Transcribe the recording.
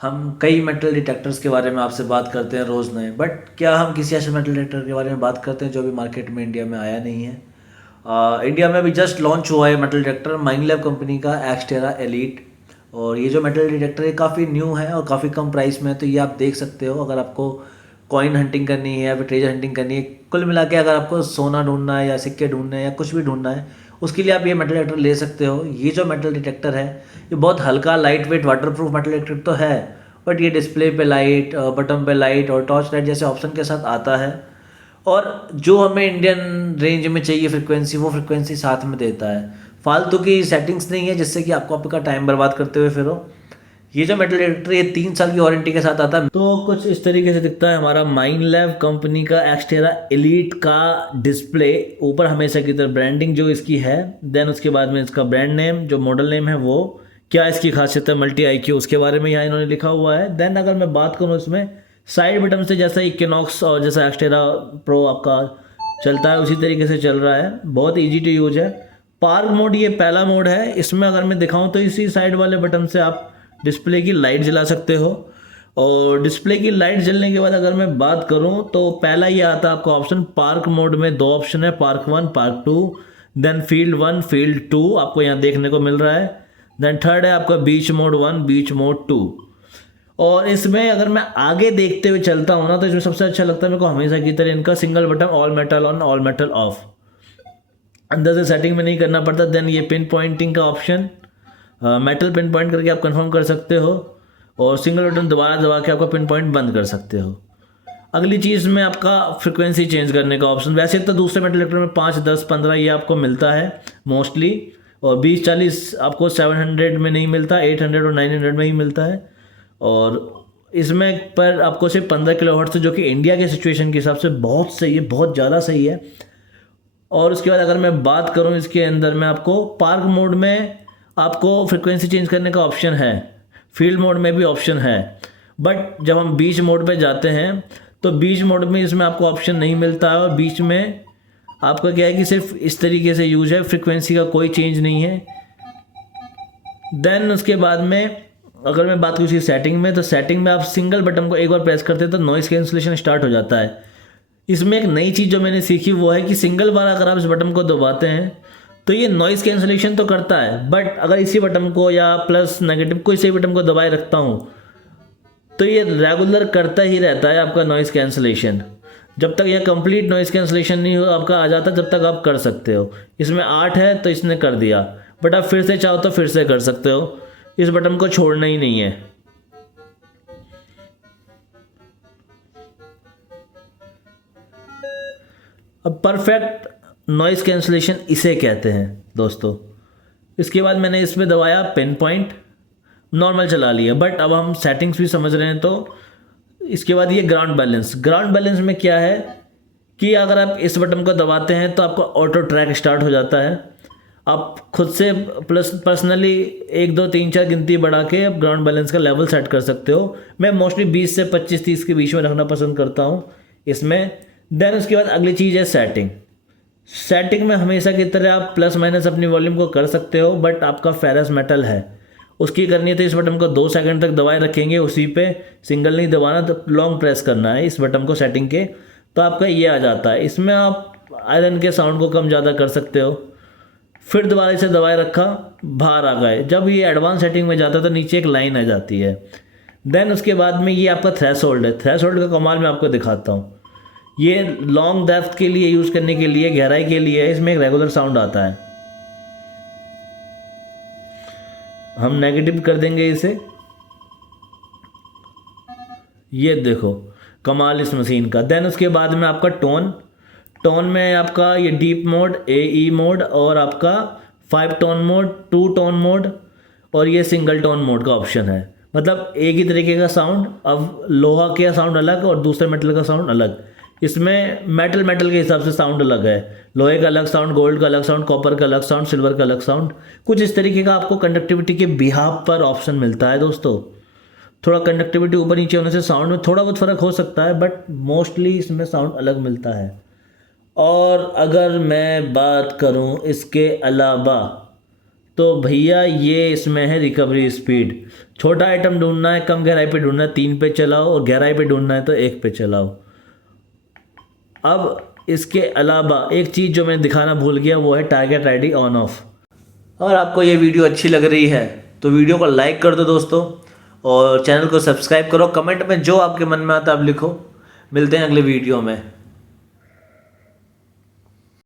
हम कई metal detectors के बारे में आपसे बात करते हैं रोज़ नए, बट क्या हम किसी ऐसे मेटल डिटेक्टर के बारे में बात करते हैं जो अभी मार्केट में इंडिया में आया नहीं है। इंडिया में अभी जस्ट लॉन्च हुआ है मेटल डिटेक्टर माइनलैब कंपनी का एक्सटेरा एलीट। और ये जो मेटल डिटेक्टर है काफ़ी न्यू है और काफ़ी कम प्राइस में है, तो ये आप देख सकते हो अगर आपको कॉइन हंटिंग करनी है या फिर ट्रेजर हंटिंग करनी है। कुल मिला के अगर आपको सोना ढूंढना है या सिक्के ढूंढना है या कुछ भी ढूंढना है, उसके लिए आप ये मेटल डिटेक्टर ले सकते हो। ये जो मेटल डिटेक्टर है ये बहुत हल्का, light weight, waterproof metal detector तो है, बट ये डिस्प्ले पे लाइट, बटन पे लाइट और टॉर्च लाइट जैसे ऑप्शन के साथ आता है। और जो हमें इंडियन रेंज में चाहिए फ्रिक्वेंसी, वो फ्रिक्वेंसी साथ में देता है। फालतू की सेटिंग्स नहीं है जिससे कि आपको आपका टाइम बर्बाद करते हुए फिरो। ये जो मेटल डिटेक्टर ये 3 साल की वारंटी के साथ आता है। तो कुछ इस तरीके से दिखता है हमारा माइनलैब कंपनी का एक्सटेरा एलीट का डिस्प्ले। ऊपर हमेशा की तरह ब्रांडिंग जो इसकी है, देन उसके बाद में इसका ब्रांड नेम, जो मॉडल नेम है वो, क्या इसकी खासियत है मल्टी IQ, उसके बारे में यहाँ इन्होंने लिखा हुआ है। देन अगर मैं बात करूँ इसमें साइड बटन से, जैसा इक्विनॉक्स और जैसा एक्सटेरा प्रो आपका चलता है उसी तरीके से चल रहा है, बहुत ईजी टू यूज है। पार्क मोड ये पहला मोड है। इसमें अगर मैं दिखाऊं तो इसी साइड वाले बटन से आप डिस्प्ले की लाइट जला सकते हो। और डिस्प्ले की लाइट जलने के बाद अगर मैं बात करूं तो पहला ये आता है आपका ऑप्शन पार्क मोड में। दो ऑप्शन है, park 1, park 2, then field 1, field 2 आपको यहाँ देखने को मिल रहा है। देन थर्ड है आपका बीच मोड 1, बीच मोड 2। और इसमें अगर मैं आगे देखते हुए चलता हूँ ना, तो इसमें सबसे अच्छा लगता है मेरे को हमेशा की तरह इनका single button, all metal on, all metal of. अंदर से सेटिंग में नहीं करना पड़ता। देन ये पिन पॉइंटिंग का ऑप्शन, मेटल पिन पॉइंट करके आप कंफर्म कर सकते हो, और सिंगल बटन दोबारा दबा के आपका पिन पॉइंट बंद कर सकते हो। अगली चीज़ में आपका फ्रिक्वेंसी चेंज करने का ऑप्शन। वैसे तो दूसरे मेटल डिटेक्टर में 5, 10, 15 ये आपको मिलता है मोस्टली, और 20, 40 आपको 700 में नहीं मिलता, 800 और 900 में ही मिलता है। और इसमें पर आपको सिर्फ 15 किलोहर्ट्ज़, जो कि इंडिया के सिचुएशन के हिसाब से बहुत सही है, बहुत ज़्यादा सही है। और उसके बाद अगर मैं बात करूं इसके अंदर में, आपको पार्क मोड में आपको फ्रिक्वेंसी चेंज करने का ऑप्शन है, फील्ड मोड में भी ऑप्शन है। बट जब हम बीच मोड पे जाते हैं तो बीच मोड में इसमें आपको ऑप्शन नहीं मिलता है, और बीच में आपका क्या है कि सिर्फ इस तरीके से यूज है, फ्रिक्वेंसी का कोई चेंज नहीं है। देन उसके बाद में अगर मैं बात करूँ इसकी सेटिंग में, तो सेटिंग में आप सिंगल बटन को एक बार प्रेस करते हैं तो नॉइस कैंसिलेशन स्टार्ट हो जाता है। इसमें एक नई चीज़ जो मैंने सीखी वो है कि सिंगल बार अगर आप इस बटन को दबाते हैं तो ये नॉइस कैंसिलेशन तो करता है, बट अगर इसी बटन को या प्लस नेगेटिव कोई से बटन को दबाए रखता हूँ तो ये रेगुलर करता ही रहता है आपका नॉइस कैंसिलेशन। जब तक यह कंप्लीट नॉइस कैंसिलेशन नहीं हो आपका आ जाता, जब तक आप कर सकते हो। इसमें 8 है तो इसने कर दिया, बट आप फिर से चाहो तो फिर से कर सकते हो, इस बटन को छोड़ना ही नहीं है। अब परफेक्ट नॉइस कैंसिलेशन इसे कहते हैं दोस्तों। इसके बाद मैंने इसमें दबाया पिन पॉइंट, नॉर्मल चला लिया, बट अब हम सेटिंग्स भी समझ रहे हैं। तो इसके बाद ये ग्राउंड बैलेंस। ग्राउंड बैलेंस में क्या है कि अगर आप इस बटन को दबाते हैं तो आपका ऑटो ट्रैक स्टार्ट हो जाता है। आप खुद से प्लस पर्सनली 1, 2, 3, 4 गिनती बढ़ा के आप ग्राउंड बैलेंस का लेवल सेट कर सकते हो। मैं मोस्टली 20 से 25, 30 के बीच में रखना पसंद करता हूँ इसमें। देन उसके बाद अगली चीज़ है सेटिंग। सेटिंग में हमेशा की तरह आप प्लस माइनस अपनी वॉल्यूम को कर सकते हो, बट आपका फेरस मेटल है उसकी करनी है तो इस बटन को 2 सेकंड तक दबाए रखेंगे उसी पे, सिंगल नहीं दबाना, तो लॉन्ग प्रेस करना है इस बटन को सेटिंग के, तो आपका ये आ जाता है। इसमें आप आयरन के साउंड को कम ज़्यादा कर सकते हो। फिर दोबारा इसे दबाए रखा, बाहर आ गए। जब ये एडवांस सेटिंग में जाता है तो नीचे एक लाइन आ जाती है। देन उसके बाद में ये आपका थ्रेशोल्ड है। थ्रेशोल्ड का कमाल मैं आपको दिखाता हूँ। ये लॉन्ग डेप्थ के लिए यूज़ करने के लिए, गहराई के लिए है। इसमें एक रेगुलर साउंड आता है। हम नेगेटिव कर देंगे इसे, ये देखो कमाल इस मशीन का। देन उसके बाद में आपका टोन। टोन में आपका ये डीप मोड, AE मोड, और आपका 5 टोन मोड, 2 टोन मोड, और ये सिंगल टोन मोड का ऑप्शन है। मतलब एक ही तरीके का साउंड, अब लोहा का साउंड अलग और दूसरे मेटल का साउंड अलग। इसमें मेटल मेटल के हिसाब से साउंड अलग है। लोहे का अलग साउंड, गोल्ड का अलग साउंड, कॉपर का अलग साउंड, सिल्वर का अलग साउंड। कुछ इस तरीके का आपको कंडक्टिविटी के बिहाफ पर ऑप्शन मिलता है दोस्तों। थोड़ा कंडक्टिविटी ऊपर नीचे होने से साउंड में थोड़ा बहुत फ़र्क हो सकता है, बट मोस्टली इसमें साउंड अलग मिलता है। और अगर मैं बात करूं इसके अलावा तो भैया ये इसमें है रिकवरी स्पीड। छोटा आइटम ढूंढना है, कम गहराई पे ढूंढना है, 3 पे चलाओ, और गहराई पे ढूंढना है तो 1 पे चलाओ। अब इसके अलावा एक चीज़ जो मैं दिखाना भूल गया, वो है टारगेट आईडी ऑन ऑफ। अगर आपको ये वीडियो अच्छी लग रही है तो वीडियो को लाइक कर दो दोस्तों, और चैनल को सब्सक्राइब करो। कमेंट में जो आपके मन में आता है आप लिखो। मिलते हैं अगले वीडियो में।